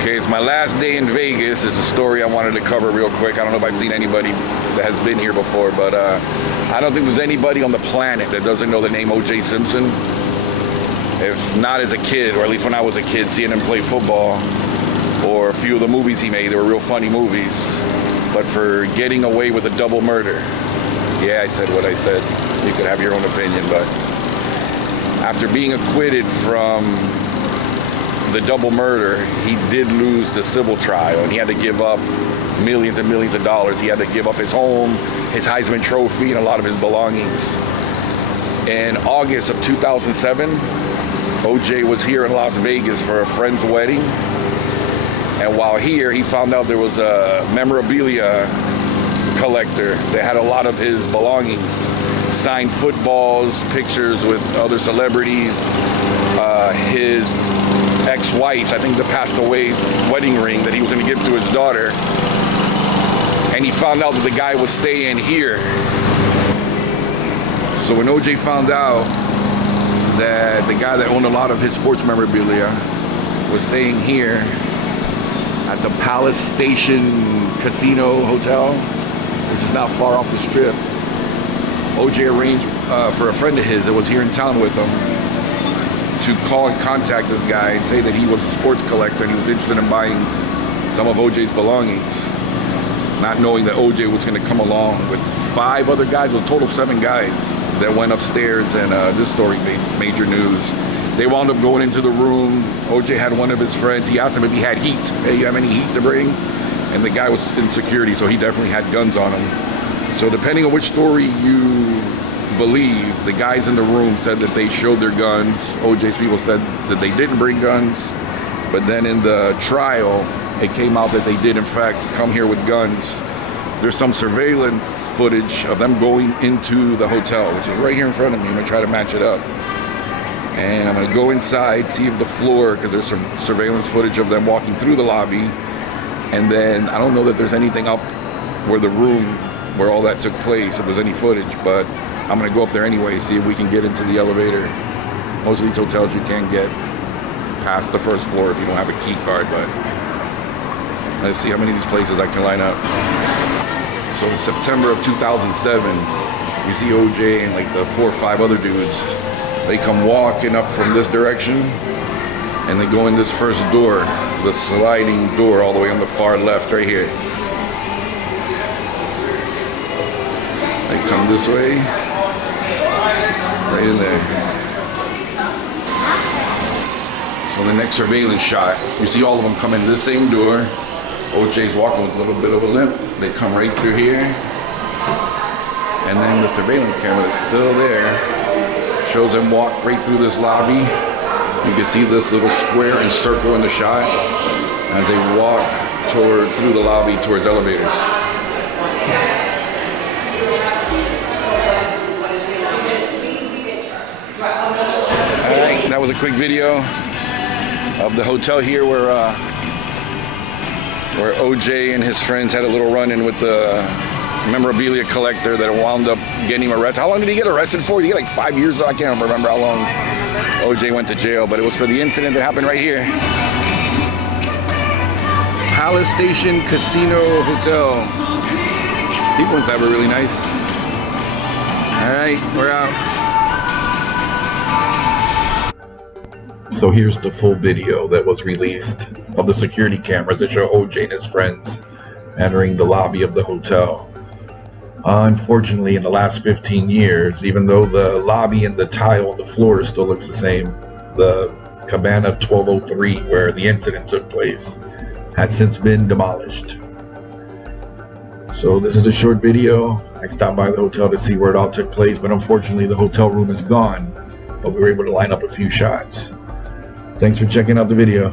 Okay, it's my last day in Vegas. It's a story I wanted to cover real quick. I don't know if I've seen anybody that has been here before, but I don't think there's anybody on the planet that doesn't know the name O.J. Simpson. If not as a kid, or at least when I was a kid, seeing him play football, or a few of the movies he made, they were real funny movies. But for getting away with a double murder, yeah, I said what I said. You could have your own opinion, but after being acquitted from the double murder, he did lose the civil trial, and he had to give up millions and millions of dollars. He had to give up his home, his Heisman Trophy, and a lot of his belongings. In August of 2007, OJ was here in Las Vegas for a friend's wedding, and while here, he found out there was a memorabilia collector that had a lot of his belongings, signed footballs, pictures with other celebrities, his ex-wife, I think the passed away wedding ring that he was going to give to his daughter, and he found out that the guy was staying here. So when OJ found out that the guy that owned a lot of his sports memorabilia was staying here at the Palace Station Casino Hotel, which is not far off the strip, OJ arranged for a friend of his that was here in town with him to call and contact this guy and say that he was a sports collector and he was interested in buying some of OJ's belongings, not knowing that OJ was going to come along with 5 other guys, with a total of 7 guys that went upstairs, and this story made major news. They wound up going into the room. OJ had one of his friends. He asked him if he had heat. Hey, you have any heat to bring? And the guy was in security, so he definitely had guns on him. So depending on which story you believe, the guys in the room said that they showed their guns. OJ's people said that they didn't bring guns, but then in the trial it came out that they did in fact come here with guns. There's some surveillance footage of them going into the hotel, which is right here in front of me. I'm gonna try to match it up, and I'm gonna go inside, see if the floor, because there's some surveillance footage of them walking through the lobby, and then I don't know that there's anything up where the room where all that took place, if there's any footage, but I'm gonna go up there anyway, see if we can get into the elevator. Most of these hotels you can't get past the first floor if you don't have a key card, but let's see how many of these places I can line up. So in September of 2007, you see OJ and like the 4 or 5 other dudes, they come walking up from this direction, and they go in this first door, the sliding door all the way on the far left right here. They come this way, right in there. So the next surveillance shot, you see all of them come in this same door. OJ's walking with a little bit of a limp. They come right through here. And then the surveillance camera that's still there shows them walk right through this lobby. You can see this little square and circle in the shot as they walk through the lobby towards elevators. Alright, that was a quick video of the hotel here where OJ and his friends had a little run-in with the memorabilia collector that wound up getting him arrested. How long did he get arrested for? Did he get like 5 years? I can't remember how long OJ went to jail, but it was for the incident that happened right here. Palace Station Casino Hotel. People inside were really nice. All right, we're out. So here's the full video that was released of the security cameras that show OJ and his friends entering the lobby of the hotel. Unfortunately, in the last 15 years, even though the lobby and the tile on the floor still looks the same, the Cabana 1203, where the incident took place, has since been demolished. So this is a short video. I stopped by the hotel to see where it all took place, but unfortunately the hotel room is gone, but we were able to line up a few shots. Thanks for checking out the video.